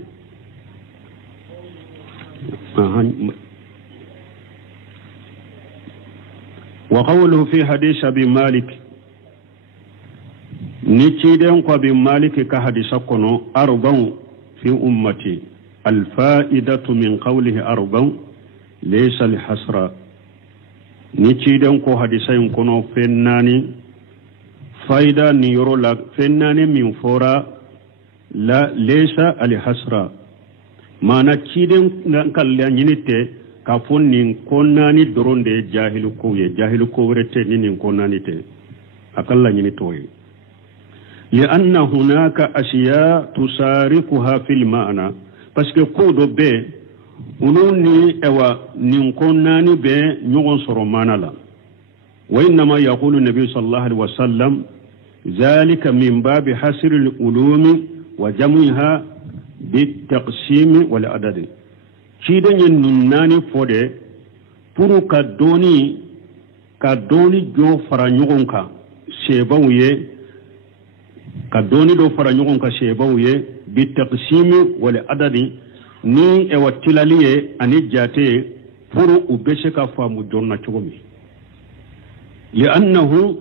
wa qawluhu fi hadith abi malik ni ciden ko bi malik ka hadisa kono arba'u fi ummati al fa'idatu min qawlihi arba'u laysa al hasra ni ciden ko hadisa kono fennani faida ni yoro la fennani min fora la laysa al hasra mana ciden nan kala nyinite ka fonni konnani doronde jahilu ko wurete ni konnani te akalla nyinitoye لأن هناك أشياء تسارقها في المعنى parce que ko do be ununi ewa ninkonnani be nyugon soro manala wa inma yaqulu nabi sallallahu alaihi wasallam ذلك من باب حصر العلوم وجمعها بالتقسيم والعدد cidan yen nunnani fode pour ka doni jo fara nyugon ka sebawye ka doni do fara nyugon ka sebawye bi taqsimi wal adadi ni e watilaliye ani jate pour ubeshe ka famu jonna chogomi li'annahu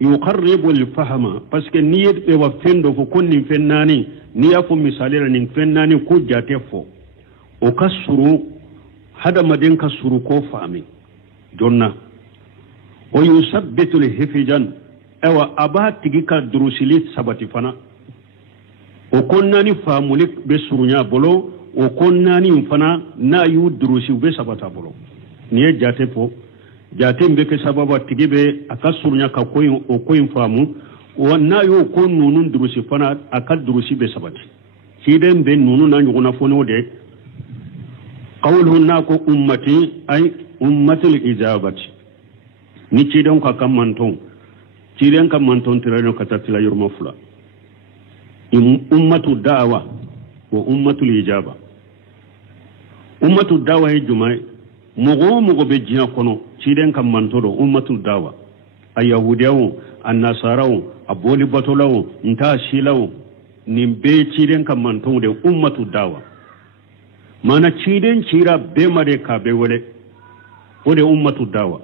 yuqarribu al-fahma parce que ni e wa fendo ko konni fennani ni ya fo misalira nin fennani ko jate fo o kasuru hada madin kasuru ko fami jonna o yusabbitu al-hifjan ewa aba tigika durusili sabati fana o konnani famulik be surunya bolo o konnani fana na yu durusi be sabata bolo ni jate fo jate mbeke sababa tigibe akasurunya ka koyin o koyin famu o na yu ko nunun durusi fana akad durusi be sabati siden be nunu na nyugona fono de qawluhu nako ummati ay ummatul ijabati ni cidon ka kamanton ciren kam manton tirano katatila yurma fula ummatu da'wa wa ummatul ijaba ummatu da'wa e jumay mogo be jina kono ciren kam mantodo ummatul da'wa ay yahudiyawo annasarawo aboli batolawo nta shilawo nimbe ciren kam manton de ummatu da'wa mana ciren cira be mare ka be wole o de ummatu da'wa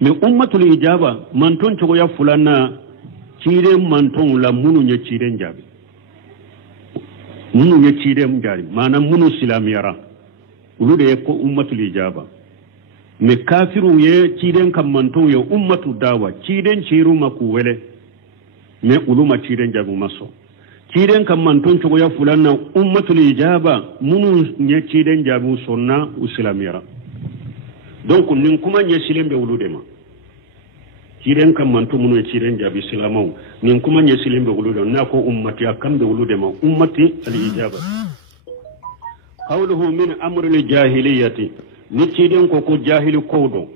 mais ummatul ijaba manton cogo ya fulana cire manton la munu nya cire njabi munu nya cire njabi mana munu silamiyara ulu de ko ummatul ijaba mais kafiru ye cire kam manton ye ummatu dawa cire ciru maku wele mais ulu ma cire njabi maso cire kam manton cogo ya fulana ummatul ijaba munu nya cire njabi sonna usilamiyara donc nin kuma nyesilembe wulude ma ciren kam manto munu ciren jabi silamaw nin kuma nyesilembe wulude na ko ummati akambe wulude ma ummati al ijaba qawluhu min amri al jahiliyati ni ciden ko jahili kodo